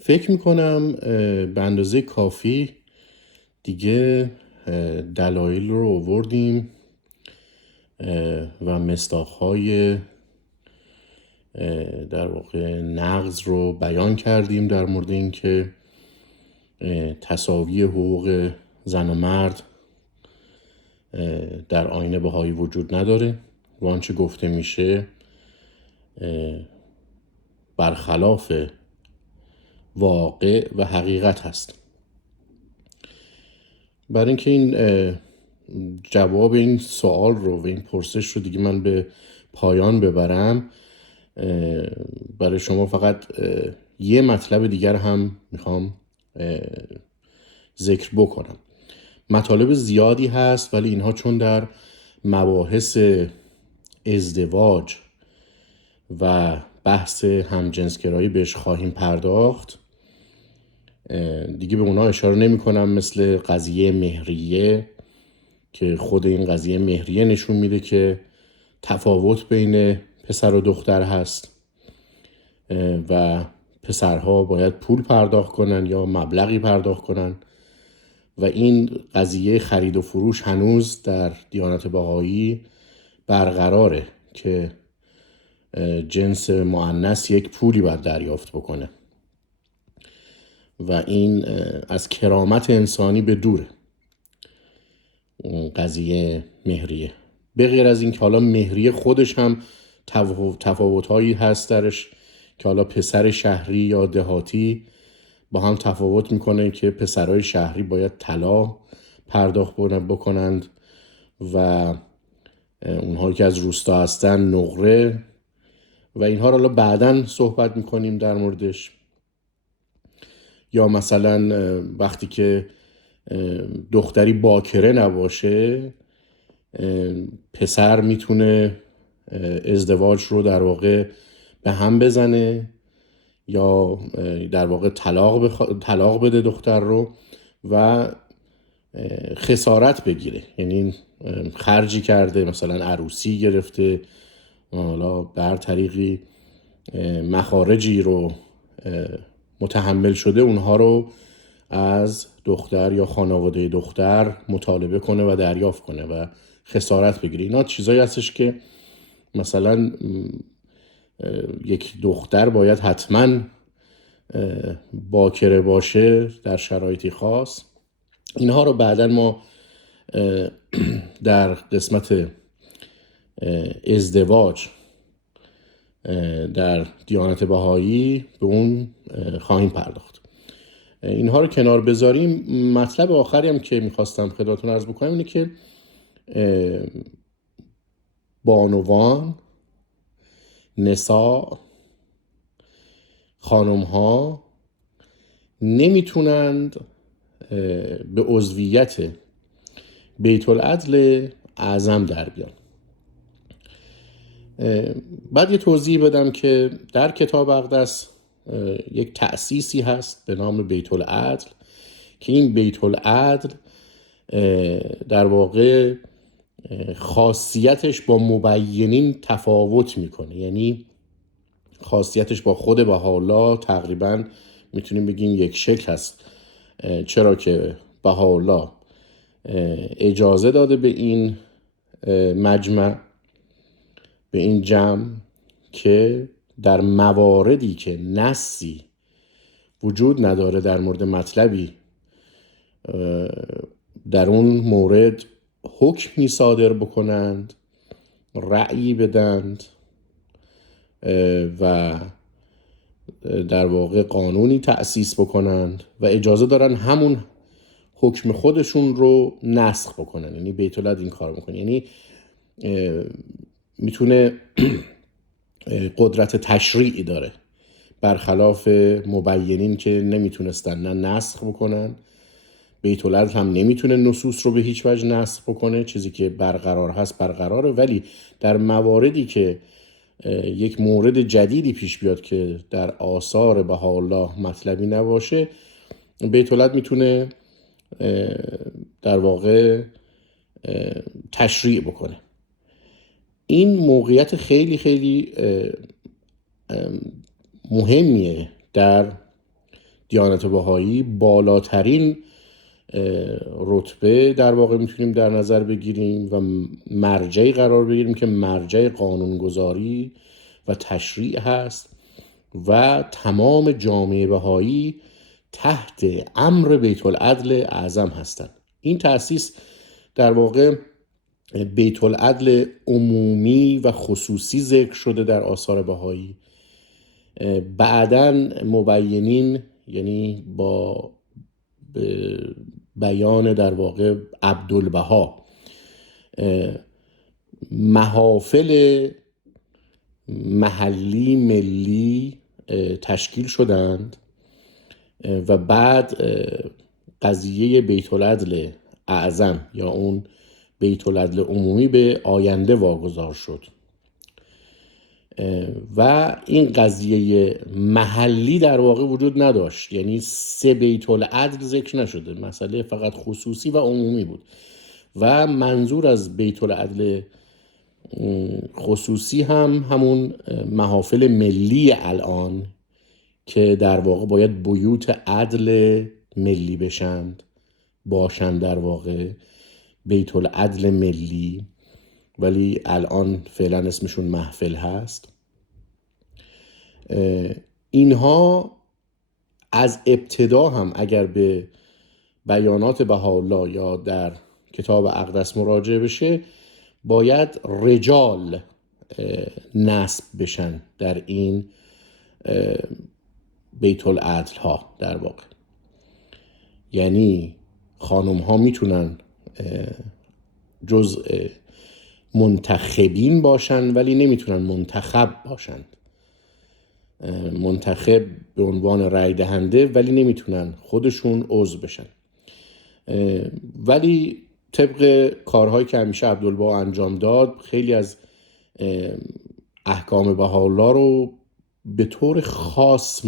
فکر میکنم به اندازه کافی دیگه دلایل رو آوردیم و مصداق‌های در واقع نقض رو بیان کردیم در مورد این که تساوی حقوق زن و مرد در آیین بهایی وجود نداره و آنچه گفته میشه برخلاف واقع و حقیقت هست. برای اینکه این جواب این سوال رو و این پرسش رو دیگه من به پایان ببرم، برای شما فقط یه مطلب دیگر هم میخوام ذکر بکنم. مطالب زیادی هست ولی اینها چون در مباحث ازدواج و بحث همجنسگرایی بهش خواهیم پرداخت، دیگه به اونا اشاره نمی کنم، مثل قضیه مهریه که خود این قضیه مهریه نشون میده که تفاوت بین پسر و دختر هست و پسرها باید پول پرداخت کنن یا مبلغی پرداخت کنن و این قضیه خرید و فروش هنوز در دیانت بهایی برقراره که جنس مؤنث یک پولی باید دریافت بکنه و این از کرامت انسانی به دوره. اون قضیه مهریه، به غیر از این که حالا مهریه خودش هم تفاوت‌هایی هست درش که حالا پسر شهری یا دهاتی با هم تفاوت میکنه که پسرای شهری باید طلا پرداخت بکنند و اونهایی که از روستا هستن نقره و اینها رو حالا بعداً صحبت میکنیم در موردش. یا مثلا وقتی که دختری باکره نباشه، پسر میتونه ازدواج رو در واقع به هم بزنه یا در واقع طلاق بده دختر رو و خسارت بگیره، یعنی خرجی کرده، مثلا عروسی گرفته، حالا بر طریقی مخارجی رو متحمل شده، اونها رو از دختر یا خانواده دختر مطالبه کنه و دریافت کنه و خسارت بگیره. اینا چیزایی هستش که مثلا یک دختر باید حتما باکره باشه در شرایطی خاص. اینها رو بعدا ما در قسمت ازدواج در دیانت بهایی به اون خواهیم پرداخت. اینها رو کنار بذاریم. مطلب آخری هم که میخواستم خدمتتون عرض بکنم اینه که بانوان، نساء، خانم ها نمیتونند به عضویت بیت العدل اعظم در بیان. بعد یه توضیح بدم که در کتاب اقدس یک تأسیسی هست به نام بیت العدل که این بیت العدل در واقع خاصیتش با مبینین تفاوت میکنه، یعنی خاصیتش با خود بهاءالله تقریبا میتونیم بگیم یک شکل هست، چرا که بهاءالله اجازه داده به این مجمع، به این جمع، که در مواردی که نصی وجود نداره در مورد مطلبی، در اون مورد حکمی صادر بکنند، رأیی بدند و در واقع قانونی تأسیس بکنند و اجازه دارن همون حکم خودشون رو نسخ بکنن. یعنی بیت العدل این کار میکنه، یعنی میتونه قدرت تشریعی داره، برخلاف مبینین که نمیتونستن نه نسخ بکنن. بیت العدل هم نمیتونه نصوص رو به هیچ وجه نسخ بکنه، چیزی که برقرار هست برقراره، ولی در مواردی که یک مورد جدیدی پیش بیاد که در آثار بهاءالله مطلبی نباشه، بیت العدل میتونه در واقع تشریع بکنه. این موقعیت خیلی خیلی مهمیه در دیانت بهایی بالاترین رتبه در واقع میتونیم در نظر بگیریم و مرجعی قرار بگیریم که مرجع قانونگذاری و تشریع هست و تمام جامعه بهایی تحت امر بیت العدل اعظم هستند. این تأسیس در واقع بیت العدل عمومی و خصوصی ذکر شده در آثار بهایی. بعداً مبینین، یعنی با بیان در واقع عبدالبها، محافل محلی ملی تشکیل شدند و بعد قضیه بیت العدل اعظم یا اون بیت العدل عمومی به آینده واگذار شد و این قضیه محلی در واقع وجود نداشت، یعنی 3 بیت العدل ذکر نشده، مسئله فقط خصوصی و عمومی بود و منظور از بیت العدل خصوصی هم همون محافل ملی الان که در واقع باید بیوت عدل ملی باشند در واقع بیت العدل ملی، ولی الان فعلا اسمشون محفل هست. اینها از ابتدا هم اگر به بیانات بهاءالله یا در کتاب اقدس مراجعه بشه باید رجال نصب بشن در این بیت العدل ها در واقع، یعنی خانم ها میتونن جزء منتخبین باشن ولی نمیتونن منتخب باشن. منتخب به عنوان رای دهنده ولی نمیتونن خودشون عضو بشن. ولی طبق کارهایی که همیشه عبدالبها انجام داد خیلی از احکام بهاءالله رو به طور خاص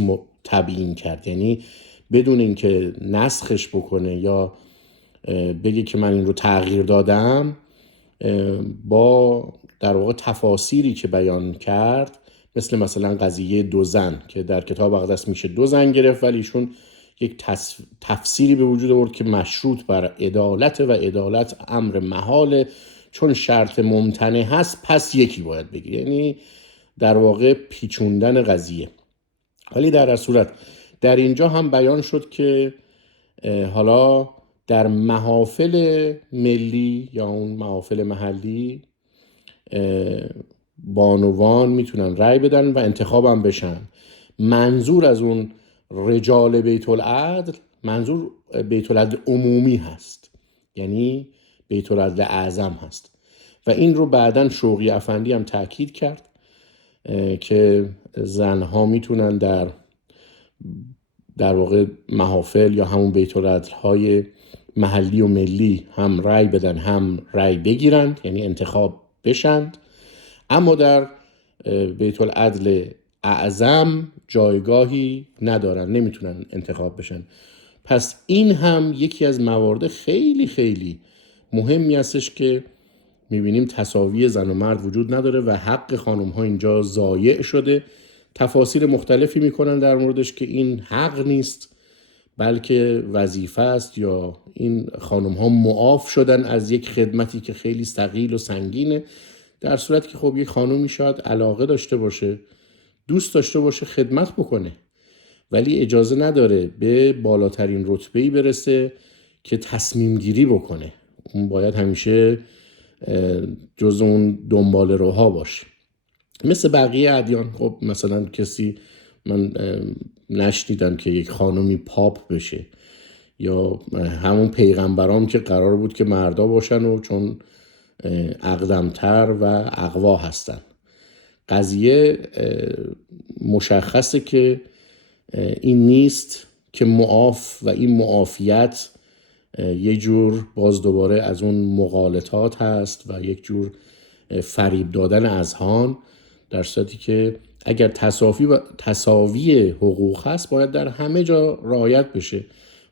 تبیین کرد، یعنی بدون اینکه نسخش بکنه یا بگه که من این رو تغییر دادم، با در واقع تفاسیری که بیان کرد، مثلا قضیه 2 زن که در کتاب اقدس میشه 2 زن گرفت، ولی ایشون یک تفسیری به وجود آورد که مشروط بر عدالت و عدالت امر محاله، چون شرط ممتنع هست پس یکی باید بگیره، یعنی در واقع پیچوندن قضیه. ولی در صورت در اینجا هم بیان شد که حالا در محافل ملی یا اون محافل محلی بانوان میتونن رأی بدن و انتخاب هم بشن. منظور از اون رجال بیت العدل منظور بیت العدل عمومی هست، یعنی بیت العدل اعظم هست و این رو بعداً شوقی افندی هم تأکید کرد که زنها میتونن در واقع محافل یا همون بیت العدل های محلی و ملی هم رأی بدن هم رأی بگیرند، یعنی انتخاب بشند، اما در بیت العدل اعظم جایگاهی ندارن، نمیتونن انتخاب بشن. پس این هم یکی از موارد خیلی خیلی مهمی هستش که میبینیم تساوی زن و مرد وجود نداره و حق خانم ها اینجا ضایع شده. تفاسیر مختلفی میکنن در موردش که این حق نیست بلکه وظیفه است، یا این خانم ها معاف شدن از یک خدمتی که خیلی ثقیل و سنگینه، در صورتی که خب یک خانومی شاید علاقه داشته باشه، دوست داشته باشه خدمت بکنه، ولی اجازه نداره به بالاترین رتبه‌ای برسه که تصمیم گیری بکنه. اون باید همیشه جز اون دنبال روها باشه. مثل بقیه ادیان، خب مثلا کسی من نشنیدم که یک خانومی پاپ بشه، یا همون پیغمبرام که قرار بود که مردا باشن و چون اقدمتر و اقوا هستن. قضیه مشخصه که این نیست که معاف و این معافیت یه جور باز دوباره از اون مغالطات هست و یک جور فریب دادن اذهان، در صورتی که اگر تساوی حقوق هست باید در همه جا رعایت بشه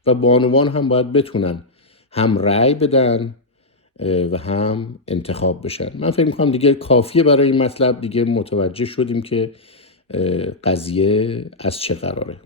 و بانوان هم باید بتونن هم رأی بدن و هم انتخاب بشن. من فکر میکنم دیگه کافیه برای این مطلب، دیگه متوجه شدیم که قضیه از چه قراره.